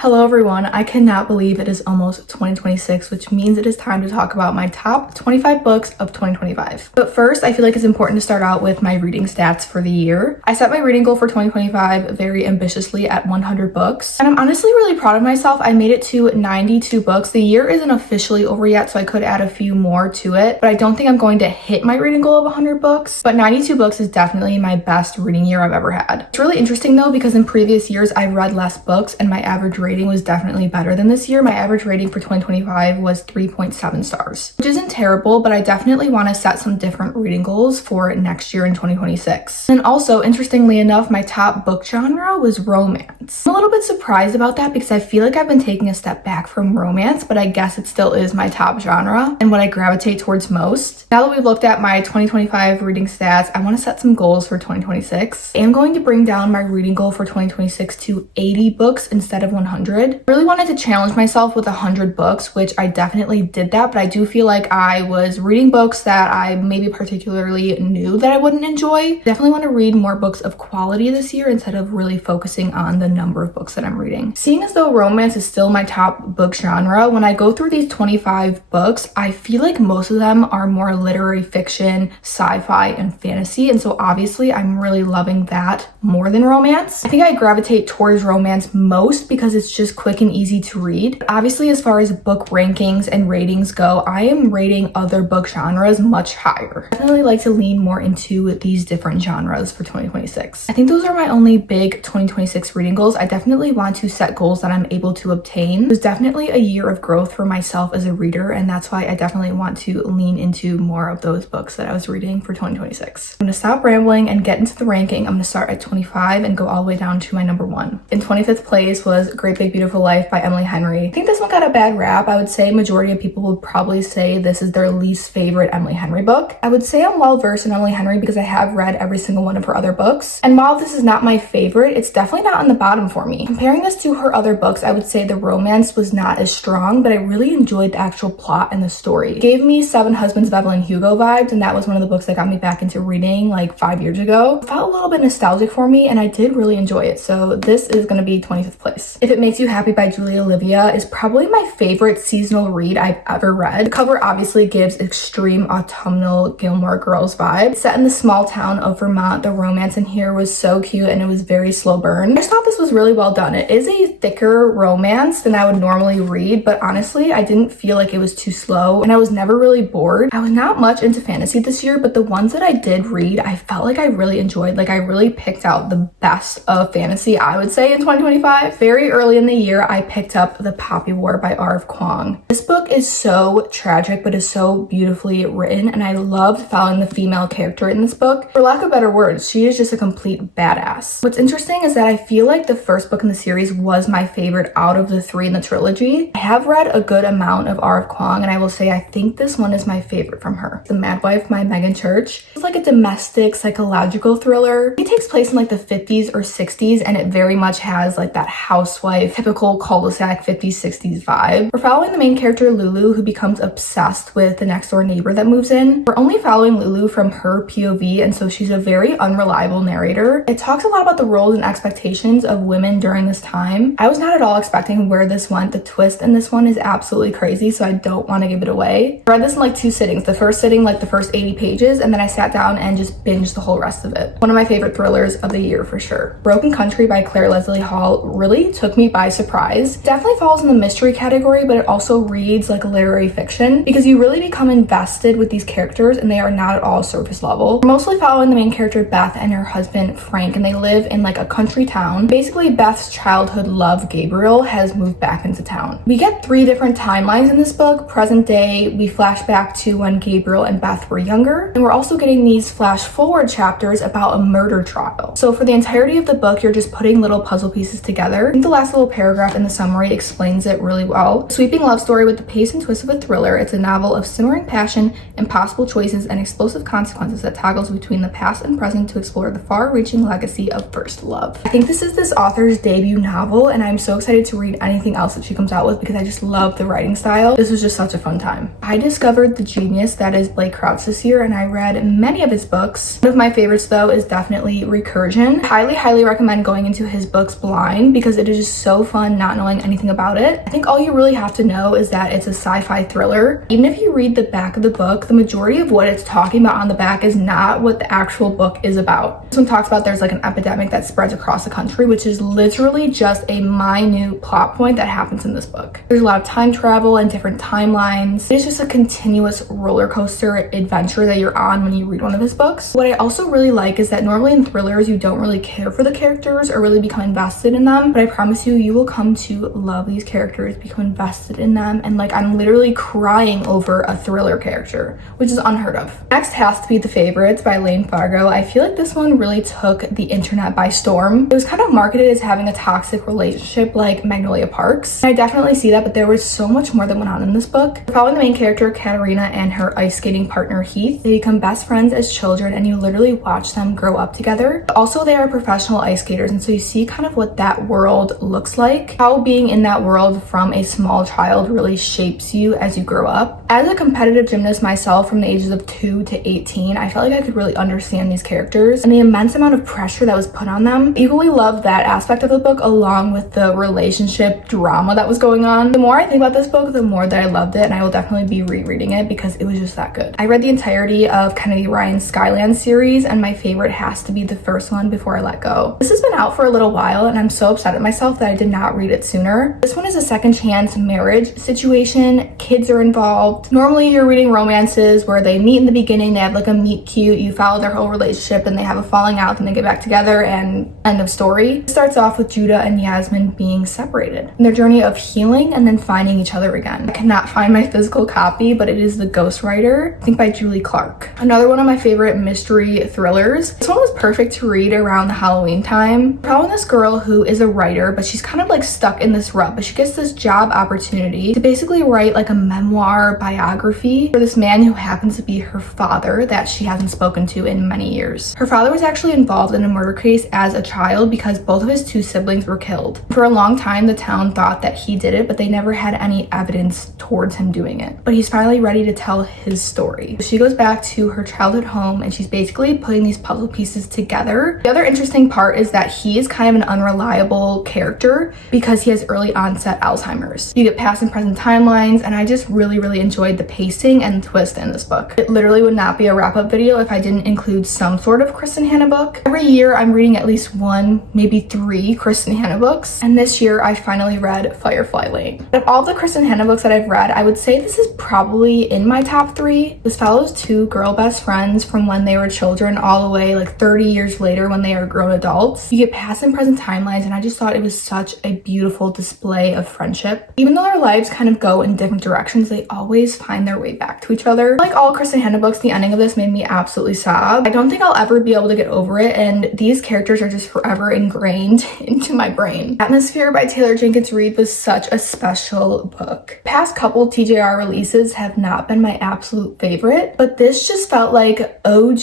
Hello everyone, I cannot believe it is almost 2026, which means it is time to talk about my top 25 books of 2025. But first, I feel like it's important to start out with my reading stats for the year. I set my reading goal for 2025 very ambitiously at 100 books, and I'm honestly really proud of myself. I made it to 92 books. The year isn't officially over yet, so I could add a few more to it, but I don't think I'm going to hit my reading goal of 100 books, but 92 books is definitely my best reading year I've ever had. It's really interesting though, because in previous years, I've read less books and my average rating was definitely better than this year. My average rating for 2025 was 3.7 stars, which isn't terrible, but I definitely want to set some different reading goals for next year in 2026. And also, interestingly enough, my top book genre was romance. I'm a little bit surprised about that because I feel like I've been taking a step back from romance, but I guess it still is my top genre and what I gravitate towards most. Now that we've looked at my 2025 reading stats, I want to set some goals for 2026. I am going to bring down my reading goal for 2026 to 80 books instead of 100. I really wanted to challenge myself with 100 books, which I definitely did that, but I do feel like I was reading books that I maybe particularly knew that I wouldn't enjoy. Definitely want to read more books of quality this year instead of really focusing on the number of books that I'm reading. Seeing as though romance is still my top book genre, when I go through these 25 books, I feel like most of them are more literary fiction, sci-fi, and fantasy, and so obviously I'm really loving that more than romance. I think I gravitate towards romance most because it's just quick and easy to read. Obviously, as far as book rankings and ratings go, I am rating other book genres much higher. I definitely like to lean more into these different genres for 2026. I think those are my only big 2026 reading goals. I definitely want to set goals that I'm able to obtain. It was definitely a year of growth for myself as a reader, and that's why I definitely want to lean into more of those books that I was reading for 2026. I'm gonna stop rambling and get into the ranking. I'm gonna start at 25 and go all the way down to my number 1. In 25th place was Great Big Beautiful Life by Emily Henry. I think this one got a bad rap. I would say majority of people would probably say this is their least favorite Emily Henry book. I would say I'm well versed in Emily Henry because I have read every single one of her other books. And while this is not my favorite, it's definitely not on the bottom for me. Comparing this to her other books, I would say the romance was not as strong, but I really enjoyed the actual plot and the story. It gave me Seven Husbands of Evelyn Hugo vibes, and that was one of the books that got me back into reading like 5 years ago. It felt a little bit nostalgic for me, and I did really enjoy it. So this is going to be 25th place. If It Makes You Happy by Julia Olivia is probably my favorite seasonal read I've ever read. The cover obviously gives extreme autumnal Gilmore Girls vibes. Set in the small town of Vermont, the romance in here was so cute and it was very slow burn. I just thought this was really well done. It is a thicker romance than I would normally read, but honestly, I didn't feel like it was too slow and I was never really bored. I was not much into fantasy this year, but the ones that I did read, I felt like I really enjoyed. Like I really picked out the best of fantasy, I would say, in 2025. Very early in the year, I picked up The Poppy War by R.F. Kuang. This book is so tragic, but is so beautifully written, and I loved following the female character in this book. For lack of better words, she is just a complete badass. What's interesting is that I feel like the first book in the series was my favorite out of the 3 in the trilogy. I have read a good amount of R.F. Kuang, and I will say I think this one is my favorite from her. The Mad Wife by Megan Church. It's like a domestic psychological thriller. It takes place in like the 50s or 60s, and it very much has like that housewife, typical cul-de-sac 50s, 60s vibe. We're following the main character Lulu, who becomes obsessed with the next door neighbor that moves in. We're only following Lulu from her POV, and so she's a very unreliable narrator. It talks a lot about the roles and expectations of women during this time. I was not at all expecting where this went. The twist in this one is absolutely crazy, so I don't want to give it away. I read this in like 2 sittings. The first sitting, like the first 80 pages, and then I sat down and just binged the whole rest of it. One of my favorite thrillers of the year for sure. Broken Country by Claire Leslie Hall really took me by surprise. It definitely falls in the mystery category, but it also reads like a literary fiction because you really become invested with these characters and they are not at all surface level. We're mostly following the main character Beth and her husband Frank, and they live in like a country town. Basically, Beth's childhood love Gabriel has moved back into town. We get 3 different timelines in this book. Present day, we flash back to when Gabriel and Beth were younger, and we're also getting these flash forward chapters about a murder trial. So for the entirety of the book, you're just putting little puzzle pieces together. I think the last little paragraph in the summary explains it really well. Sweeping love story with the pace and twist of a thriller, it's a novel of simmering passion, impossible choices, and explosive consequences that toggles between the past and present to explore the far-reaching legacy of first love. I think this is this author's debut novel, and I'm so excited to read anything else that she comes out with because I just love the writing style. This was just such a fun time. I discovered the genius that is Blake Crouch this year, and I read many of his books. One of my favorites, though, is definitely Recursion. Highly recommend going into his books blind because it is just so so fun not knowing anything about it. I think all you really have to know is that it's a sci-fi thriller. Even if you read the back of the book, the majority of what it's talking about on the back is not what the actual book is about. This one talks about there's like an epidemic that spreads across the country, which is literally just a minute plot point that happens in this book. There's a lot of time travel and different timelines. It's just a continuous roller coaster adventure that you're on when you read one of his books. What I also really like is that normally in thrillers you don't really care for the characters or really become invested in them, but I promise you, you will come to love these characters, become invested in them, and like I'm literally crying over a thriller character, which is unheard of. Next has to be The Favorites by Lane Fargo. I feel like this one really took the internet by storm. It was kind of marketed as having a toxic relationship like Magnolia Parks. And I definitely see that, but there was so much more that went on in this book. Following the main character, Katarina, and her ice skating partner, Heath, they become best friends as children and you literally watch them grow up together. But also they are professional ice skaters, and so you see kind of what that world looks like, how being in that world from a small child really shapes you as you grow up. As a competitive gymnast myself from the ages of 2 to 18, I felt like I could really understand these characters and the immense amount of pressure that was put on them. I equally loved that aspect of the book along with the relationship drama that was going on. The more I think about this book, the more that I loved it, and I will definitely be rereading it because it was just that good. I read the entirety of Kennedy Ryan's Skyland series, and my favorite has to be the first one, Before I Let Go. This has been out for a little while and I'm so upset at myself that I did not read it sooner. This one is a second chance marriage situation. Kids are involved. Normally you're reading romances where they meet in the beginning, they have like a meet cute, you follow their whole relationship, and they have a falling out, then they get back together, and end of story. It starts off with Judah and Yasmin being separated and their journey of healing and then finding each other again. I cannot find my physical copy, but it is The Ghostwriter, I think by Julie Clark. Another one of my favorite mystery thrillers. This one was perfect to read around the Halloween time. Following this girl who is a writer, but she's kind of like stuck in this rut, but she gets this job opportunity to basically write like a memoir biography for this man who happens to be her father that she hasn't spoken to in many years. Her father was actually involved in a murder case as a child because both of his two siblings were killed. For a long time, the town thought that he did it, but they never had any evidence towards him doing it. But he's finally ready to tell his story. She goes back to her childhood home and she's basically putting these puzzle pieces together. The other interesting part is that he is kind of an unreliable character because he has early onset Alzheimer's. You get past and present timelines, and I just really enjoyed the pacing and twist in this book. It literally would not be a wrap-up video if I didn't include some sort of Kristen Hanna book. Every year I'm reading at least 1, maybe 3 Kristen Hanna books, and this year I finally read Firefly Lane. Of all the Kristen Hanna books that I've read, I would say this is probably in my top 3. This follows 2 girl best friends from when they were children all the way like 30 years later when they are grown adults. You get past and present timelines, and I just thought it was such a beautiful display of friendship. Even though their lives kind of go in different directions, they always find their way back to each other. Like all Kristen Hanna books, the ending of this made me absolutely sob. I don't think I'll ever be able to get over it, and these characters are just forever ingrained into my brain. Atmosphere by Taylor Jenkins Reid was such a special book. Past couple TJR releases have not been my absolute favorite, but this just felt like OG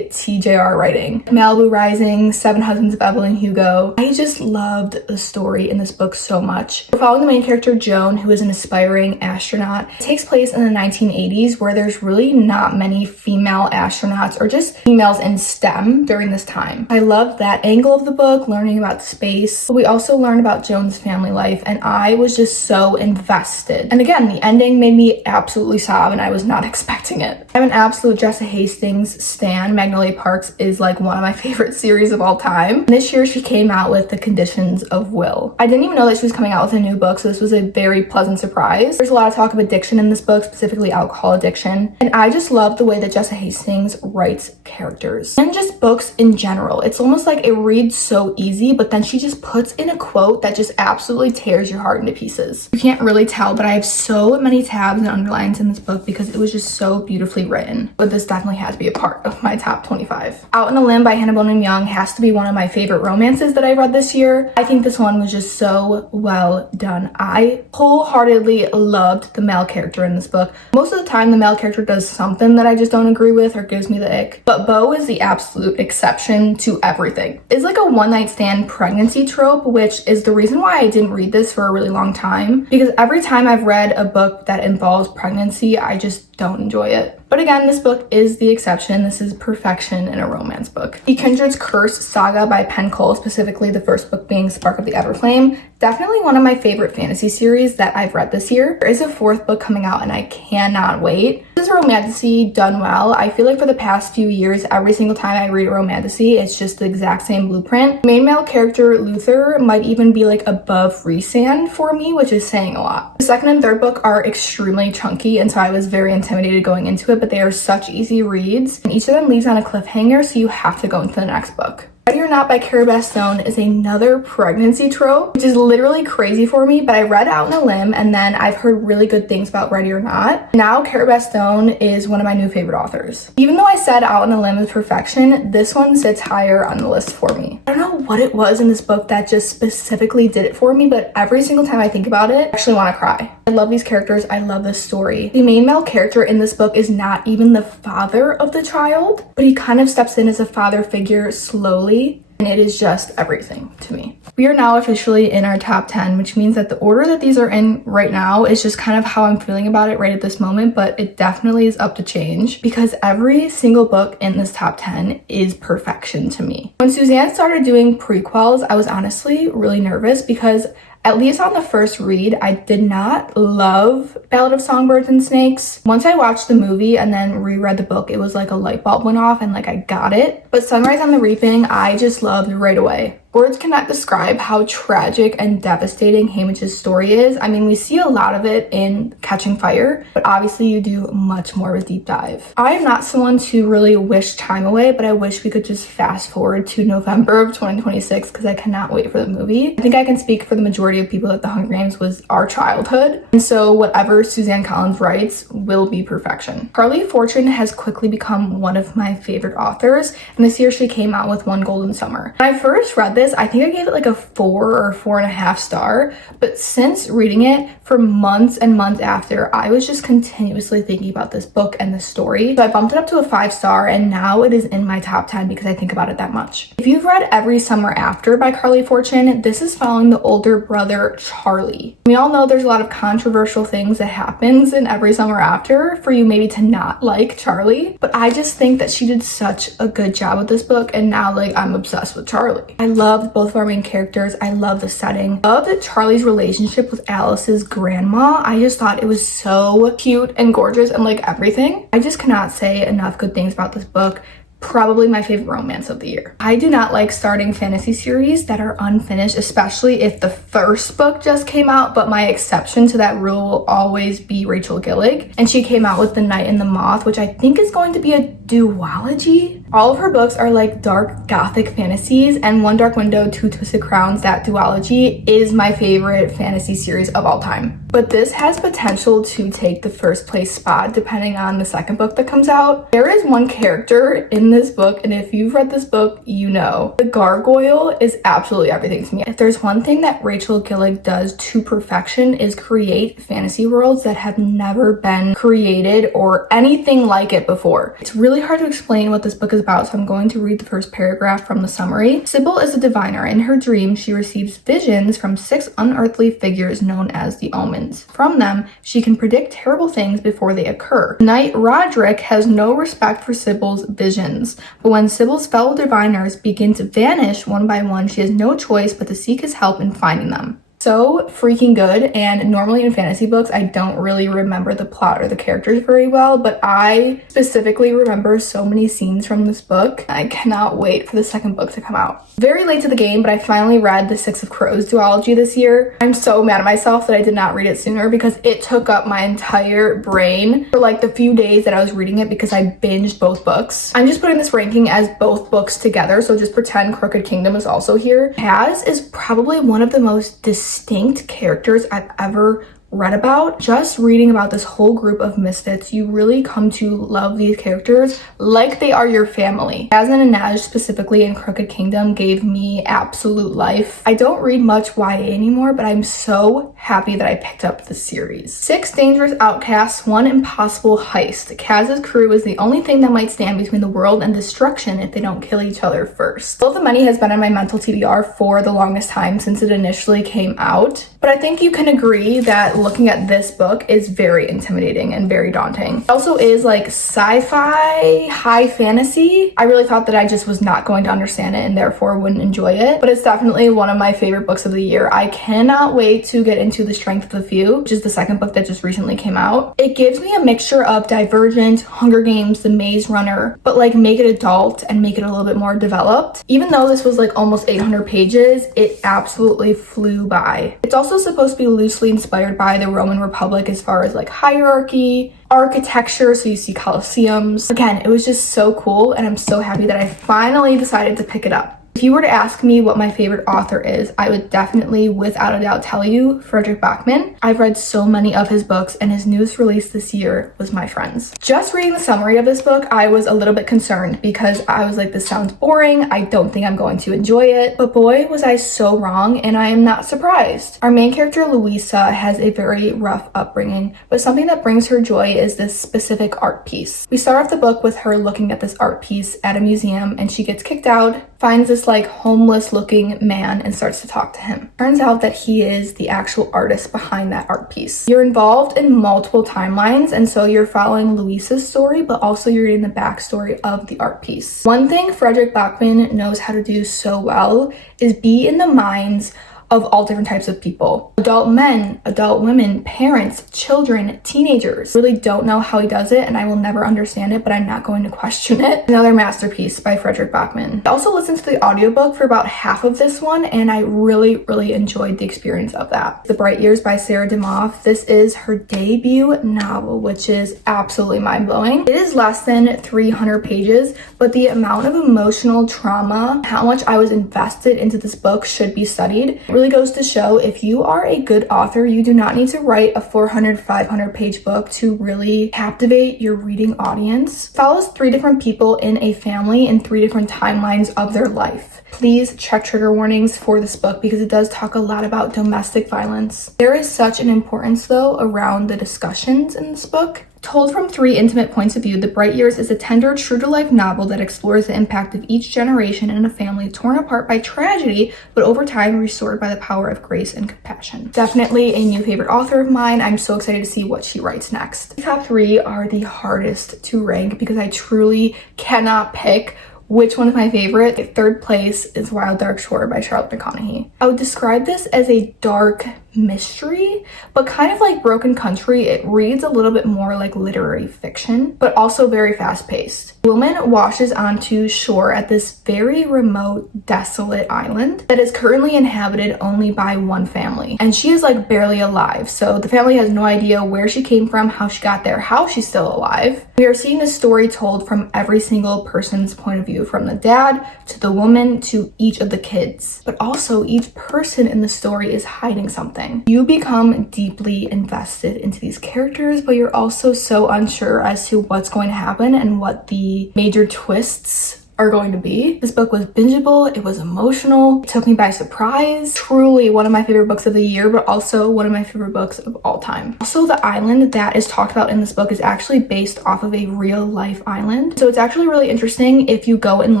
TJR writing. Malibu Rising, 7 Husbands of Evelyn Hugo. I just loved the story in this book so much. We're following the main character Joan, who is an aspiring astronaut. It takes place in the 1980s where there's really not many female astronauts or just females in STEM during this time. I loved that angle of the book, learning about space. But we also learn about Joan's family life, and I was just so invested. And again, the ending made me absolutely sob, and I was not expecting it. I'm an absolute Jessa Hastings stan. Magnolia Parks is like one of my favorite series of all time. And this year she came out with The Conditions of Will. I didn't even know that she was coming out with a new book, so this was a very pleasant surprise. There's a lot of talk of addiction in this book, specifically alcohol addiction, and I just love the way that Jessa Hastings writes characters and just books in general. It's almost like it reads so easy, but then she just puts in a quote that just absolutely tears your heart into pieces. You can't really tell, but I have so many tabs and underlines in this book because it was just so beautifully written. But this definitely had to be a part of my top 25. Out on a Limb by Hannah Bonham Young has to be one of my favorite romances that I read this year. I think this one was just so well done. I wholeheartedly loved the male character in this book. Most of the time the male character does something that I just don't agree with or gives me the ick, but Beau is the absolute exception to everything. It's like a one-night stand pregnancy trope, which is the reason why I didn't read this for a really long time, because every time I've read a book that involves pregnancy, I just don't enjoy it. But again, this book is the exception. This is perfection in a romance book. The Kindred's Curse saga by Penn Cole, specifically the first book being Spark of the Everflame, definitely one of my favorite fantasy series that I've read this year. There is a fourth book coming out and I cannot wait. This is romantasy done well. I feel like for the past few years, every single time I read a romantasy, it's just the exact same blueprint. The main male character, Luther, might even be like above Rhysand for me, which is saying a lot. The second and third book are extremely chunky, and so I was very intimidated going into it, but they are such easy reads, and each of them leaves on a cliffhanger, so you have to go into the next book. Ready or Not by Carrie Bastone is another pregnancy trope, which is literally crazy for me, but I read Out on a Limb and then I've heard really good things about Ready or Not. Now Carrie Bastone is one of my new favorite authors. Even though I said Out on a Limb is perfection, this one sits higher on the list for me. I don't know what it was in this book that just specifically did it for me, but every single time I think about it, I actually want to cry. I love these characters. I love this story. The main male character in this book is not even the father of the child, but he kind of steps in as a father figure slowly. And it is just everything to me. We are now officially in our top 10, which means that the order that these are in right now is just kind of how I'm feeling about it right at this moment, but it definitely is up to change because every single book in this top 10 is perfection to me. When Suzanne started doing prequels, I was honestly really nervous because at least on the first read, I did not love Ballad of Songbirds and Snakes. Once I watched the movie and then reread the book, it was like a light bulb went off and like I got it. But Sunrise on the Reaping, I just loved right away. Words cannot describe how tragic and devastating Hamish's story is. I mean, we see a lot of it in Catching Fire, but obviously you do much more of a deep dive. I am not someone to really wish time away, but I wish we could just fast forward to November of 2026 because I cannot wait for the movie. I think I can speak for the majority of people that The Hunger Games was our childhood, and so whatever Suzanne Collins writes will be perfection. Carly Fortune has quickly become one of my favorite authors, and this year she came out with One Golden Summer. When I first read this, I think I gave it like a 4 or 4.5 star, but since reading it for months and months after, I was just continuously thinking about this book and the story. So I bumped it up to a 5 star and now it is in my top 10 because I think about it that much. If you've read Every Summer After by Carly Fortune, this is following the older brother Charlie. We all know there's a lot of controversial things that happens in Every Summer After for you maybe to not like Charlie, but I just think that she did such a good job with this book and now like I'm obsessed with Charlie. I loved both of our main characters. I love the setting. I love that Charlie's relationship with Alice's grandma. I just thought it was so cute and gorgeous and like everything. I just cannot say enough good things about this book. Probably my favorite romance of the year. I do not like starting fantasy series that are unfinished, especially if the first book just came out, but my exception to that rule will always be Rachel Gillig, and she came out with The Night and the Moth, which I think is going to be a duology. All of her books are like dark gothic fantasies, and One Dark Window, Two Twisted Crowns, that duology is my favorite fantasy series of all time. But this has potential to take the first place spot depending on the second book that comes out. There is one character in this book, and if you've read this book, you know. The gargoyle is absolutely everything to me. If there's one thing that Rachel Gillig does to perfection is create fantasy worlds that have never been created or anything like it before. It's really hard to explain what this book is about, so I'm going to read the first paragraph from the summary. Sybil is a diviner. In her dream, she receives visions from 6 unearthly figures known as the Omens. From them, she can predict terrible things before they occur. Knight Roderick has no respect for Sybil's visions, but when Sybil's fellow diviners begin to vanish one by one, she has no choice but to seek his help in finding them. So freaking good, and normally in fantasy books I don't really remember the plot or the characters very well, but I specifically remember so many scenes from this book. I cannot wait for the second book to come out. Very late to the game, but I finally read the Six of Crows duology this year. I'm so mad at myself that I did not read it sooner because it took up my entire brain for like the few days that I was reading it because I binged both books. I'm just putting this ranking as both books together, so just pretend Crooked Kingdom is also here. Kaz is probably one of the most distinct characters I've ever read about. Just reading about this whole group of misfits, you really come to love these characters like they are your family. Jasmine and Naj specifically in Crooked Kingdom gave me absolute life. I don't read much YA anymore, but I'm so happy that I picked up the series. 6 dangerous outcasts, one impossible heist. Kaz's crew is the only thing that might stand between the world and destruction if they don't kill each other first. Will of the Many has been on my mental TBR for the longest time since it initially came out. But I think you can agree that looking at this book is very intimidating and very daunting. It also is like sci-fi, high fantasy. I really thought that I just was not going to understand it and therefore wouldn't enjoy it. But it's definitely one of my favorite books of the year. I cannot wait to get into The Strength of the Few, which is the second book that just recently came out. It gives me a mixture of Divergent, Hunger Games, The Maze Runner, but like make it adult and make it a little bit more developed. Even though this was like almost 800 pages, it absolutely flew by. It's also supposed to be loosely inspired by the Roman Republic as far as like hierarchy, architecture, so you see Colosseums. Again, it was just so cool, and I'm so happy that I finally decided to pick it up. If you were to ask me what my favorite author is, I would definitely, without a doubt, tell you Frederick Backman. I've read so many of his books, and his newest release this year was My Friends. Just reading the summary of this book, I was a little bit concerned because I was like, this sounds boring. I don't think I'm going to enjoy it. But boy, was I so wrong, and I am not surprised. Our main character, Louisa, has a very rough upbringing, but something that brings her joy is this specific art piece. We start off the book with her looking at this art piece at a museum, and she gets kicked out, finds this like homeless looking man and starts to talk to him. Turns out that he is the actual artist behind that art piece. You're involved in multiple timelines, and so you're following Louisa's story, but also you're getting the backstory of the art piece. One thing Frederick Backman knows how to do so well is be in the minds of all different types of people. Adult men, adult women, parents, children, teenagers. Really don't know how he does it, and I will never understand it, but I'm not going to question it. Another masterpiece by Frederick Backman. I also listened to the audiobook for about half of this one, and I really enjoyed the experience of that. The Bright Years by Sarah DeMoff. This is her debut novel, which is absolutely mind-blowing. It is less than 300 pages, but the amount of emotional trauma, how much I was invested into this book should be studied. It really goes to show if you are a good author, you do not need to write a 400-500 page book to really captivate your reading audience. It follows 3 different people in a family in 3 different timelines of their life. Please check trigger warnings for this book because it does talk a lot about domestic violence. There is such an importance though around the discussions in this book. Told from 3 intimate points of view, The Bright Years is a tender, true-to-life novel that explores the impact of each generation in a family torn apart by tragedy, but over time restored by the power of grace and compassion. Definitely a new favorite author of mine. I'm so excited to see what she writes next. The top 3 are the hardest to rank because I truly cannot pick which one is my favorite. Third place is Wild Dark Shore by Charlotte McConaughey. I would describe this as a dark mystery, but kind of like Broken Country, it reads a little bit more like literary fiction, but also very fast-paced. A woman washes onto shore at this very remote, desolate island that is currently inhabited only by one family, and she is like barely alive, so the family has no idea where she came from, how she got there, how she's still alive. We are seeing this story told from every single person's point of view, from the dad to the woman to each of the kids, but also each person in the story is hiding something. You become deeply invested into these characters, but you're also so unsure as to what's going to happen and what the major twists are going to be. This book was bingeable, it was emotional, it took me by surprise. Truly one of my favorite books of the year, but also one of my favorite books of all time. Also, the island that is talked about in this book is actually based off of a real life island. So it's actually really interesting if you go and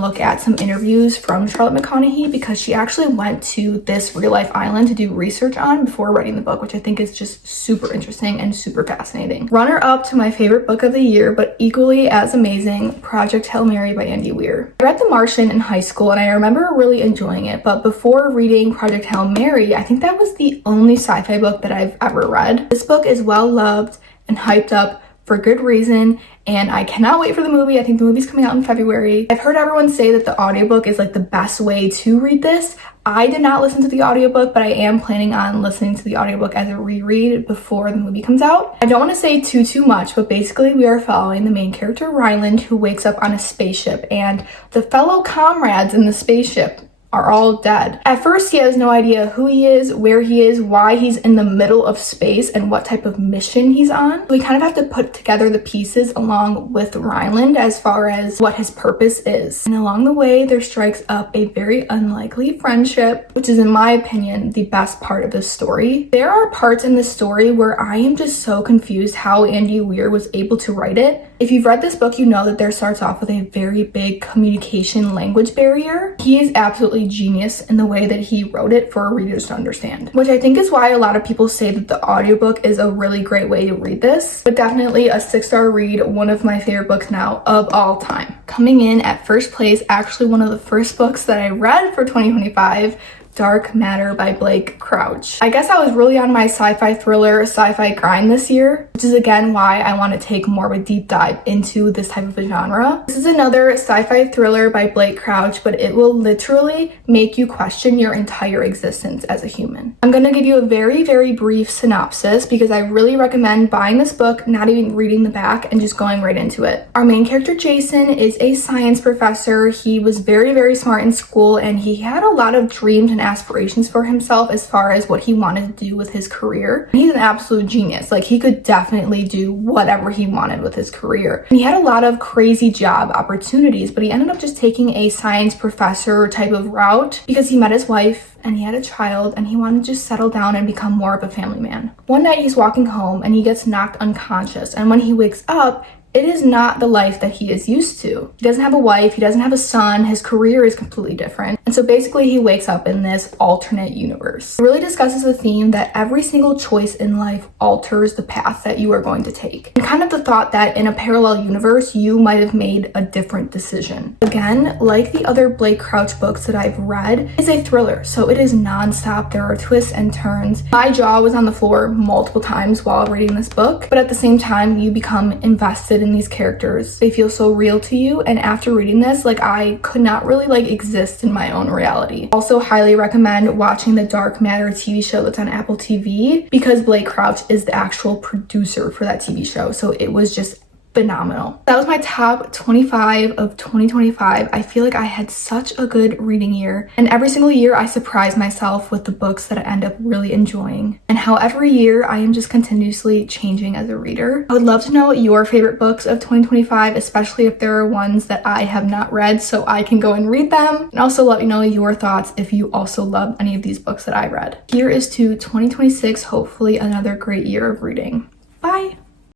look at some interviews from Charlotte McConaughey, because she actually went to this real life island to do research on before writing the book, which I think is just super interesting and super fascinating. Runner up to my favorite book of the year, but equally as amazing, Project Hail Mary by Andy Weir. I read The Martian in high school and I remember really enjoying it, but before reading Project Hail Mary, I think that was the only sci-fi book that I've ever read. This book is well loved and hyped up for good reason, and I cannot wait for the movie. I think the movie's coming out in February. I've heard everyone say that the audiobook is like the best way to read this. I did not listen to the audiobook, but I am planning on listening to the audiobook as a reread before the movie comes out. I don't want to say too much, but basically we are following the main character, Ryland, who wakes up on a spaceship, and the fellow comrades in the spaceship are all dead. At first, he has no idea who he is, where he is, why he's in the middle of space, and what type of mission he's on. We kind of have to put together the pieces along with Ryland as far as what his purpose is. And along the way, there strikes up a very unlikely friendship, which is, in my opinion, the best part of this story. There are parts in this story where I am just so confused how Andy Weir was able to write it. If you've read this book, you know that there starts off with a very big communication language barrier. He is absolutely absolutely genius in the way that he wrote it for readers to understand, which I think is why a lot of people say that the audiobook is a really great way to read this. But definitely a 6-star read, one of my favorite books now of all time. Coming in at first place, actually one of the first books that I read for 2025, Dark Matter by Blake Crouch. I guess I was really on my sci-fi thriller, sci-fi grind this year, which is again why I want to take more of a deep dive into this type of a genre. This is another sci-fi thriller by Blake Crouch, but it will literally make you question your entire existence as a human. I'm going to give you a very, very brief synopsis because I really recommend buying this book, not even reading the back, and just going right into it. Our main character, Jason, is a science professor. He was very, very smart in school, and he had a lot of dreams and aspirations for himself as far as what he wanted to do with his career. He's an absolute genius. Like, he could definitely do whatever he wanted with his career. And he had a lot of crazy job opportunities, but he ended up just taking a science professor type of route because he met his wife and he had a child and he wanted to just settle down and become more of a family man. One night he's walking home and he gets knocked unconscious, and when he wakes up, it is not the life that he is used to. He doesn't have a wife, he doesn't have a son, his career is completely different. And so basically he wakes up in this alternate universe. It really discusses the theme that every single choice in life alters the path that you are going to take. And kind of the thought that in a parallel universe, you might have made a different decision. Again, like the other Blake Crouch books that I've read, it's a thriller, so it is nonstop. There are twists and turns. My jaw was on the floor multiple times while reading this book, but at the same time, you become invested in these characters. They feel so real to you, and after reading this, like, I could not really exist in my own reality. Also highly recommend watching the Dark Matter TV show that's on Apple TV because Blake Crouch is the actual producer for that TV show, so it was just phenomenal. That was my top 25 of 2025. I feel like I had such a good reading year, and every single year I surprise myself with the books that I end up really enjoying, and how every year I am just continuously changing as a reader. I would love to know your favorite books of 2025, especially if there are ones that I have not read so I can go and read them, and also let me know your thoughts if you also loved any of these books that I read. Here is to 2026, hopefully another great year of reading. Bye!